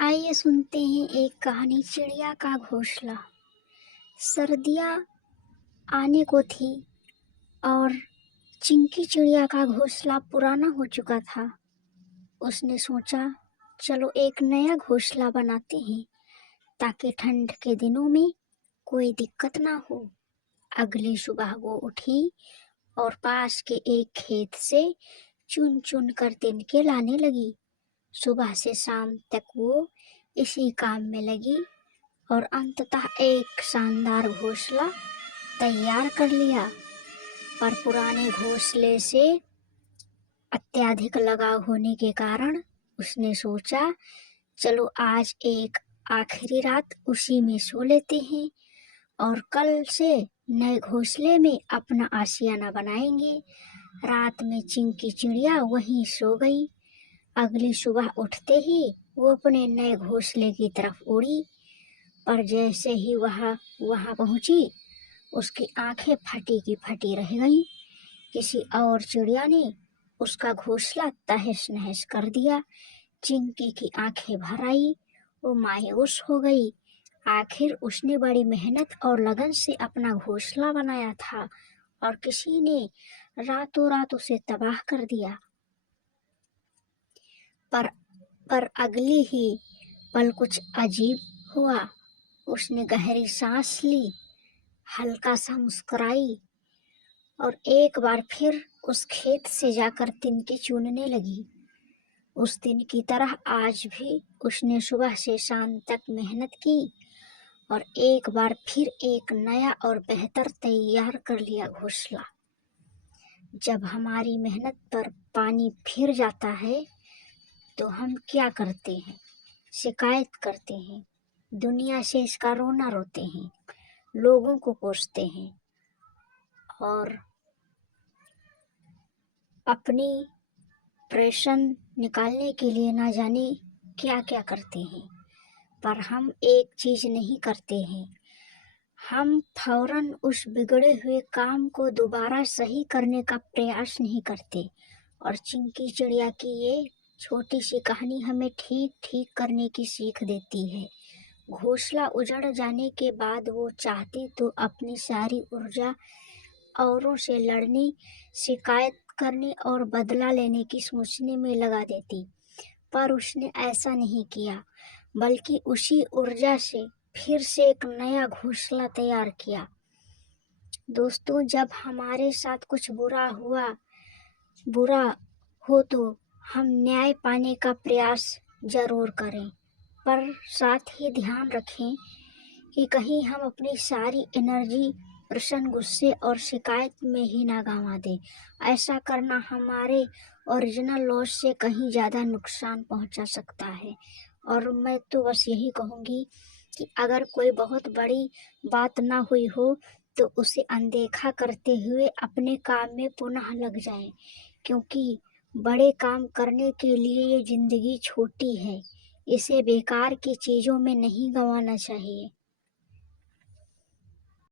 आइए सुनते हैं एक कहानी चिड़िया का घोंसला। सर्दियाँ आने को थी और चिंकी चिड़िया का घोंसला पुराना हो चुका था। उसने सोचा चलो एक नया घोंसला बनाते हैं ताकि ठंड के दिनों में कोई दिक्कत ना हो। अगली सुबह वो उठी और पास के एक खेत से चुन चुन कर तिनके लाने लगी। सुबह से शाम तक वो इसी काम में लगी और अंततः एक शानदार घोंसला तैयार कर लिया। पर पुराने घोंसले से अत्यधिक लगाव होने के कारण उसने सोचा चलो आज एक आखिरी रात उसी में सो लेते हैं और कल से नए घोंसले में अपना आशियाना बनाएंगे। रात में चिंकी चिड़िया वहीं सो गई। अगली सुबह उठते ही वो अपने नए घोंसले की तरफ उड़ी, पर जैसे ही वहां पहुंची उसकी आंखें फटी की फटी रह गईं। किसी और चिड़िया ने उसका घोंसला तहस नहस कर दिया। चिंकी की आंखें भर आई, वो मायूस हो गई। आखिर उसने बड़ी मेहनत और लगन से अपना घोंसला बनाया था और किसी ने रातों रात उसे तबाह कर दिया। पर अगली ही पल कुछ अजीब हुआ। उसने गहरी सांस ली, हल्का सा मुस्कुराई और एक बार फिर उस खेत से जाकर तिनके चुनने लगी। उस दिन की तरह आज भी उसने सुबह से शाम तक मेहनत की और एक बार फिर एक नया और बेहतर तैयार कर लिया घोंसला। जब हमारी मेहनत पर पानी फिर जाता है तो हम क्या करते हैं? शिकायत करते हैं, दुनिया से इसका रोना रोते हैं, लोगों को कोसते हैं और अपनी प्रेशन निकालने के लिए ना जाने क्या क्या करते हैं। पर हम एक चीज नहीं करते हैं, हम फौरन उस बिगड़े हुए काम को दोबारा सही करने का प्रयास नहीं करते। और चिंकी चिड़िया की ये छोटी सी कहानी हमें ठीक ठीक करने की सीख देती है। घोंसला उजड़ जाने के बाद वो चाहती तो अपनी सारी ऊर्जा औरों से लड़ने, शिकायत करने और बदला लेने की सोचने में लगा देती, पर उसने ऐसा नहीं किया, बल्कि उसी ऊर्जा से फिर से एक नया घोंसला तैयार किया। दोस्तों, जब हमारे साथ कुछ बुरा हो तो हम न्याय पाने का प्रयास जरूर करें, पर साथ ही ध्यान रखें कि कहीं हम अपनी सारी एनर्जी प्रश्न, गुस्से और शिकायत में ही ना गंवा दें। ऐसा करना हमारे ओरिजिनल लॉस से कहीं ज़्यादा नुकसान पहुंचा सकता है। और मैं तो बस यही कहूँगी कि अगर कोई बहुत बड़ी बात ना हुई हो तो उसे अनदेखा करते हुए अपने काम में पुनः लग जाएं, क्योंकि बड़े काम करने के लिए ये जिंदगी छोटी है, इसे बेकार की चीज़ों में नहीं गंवाना चाहिए।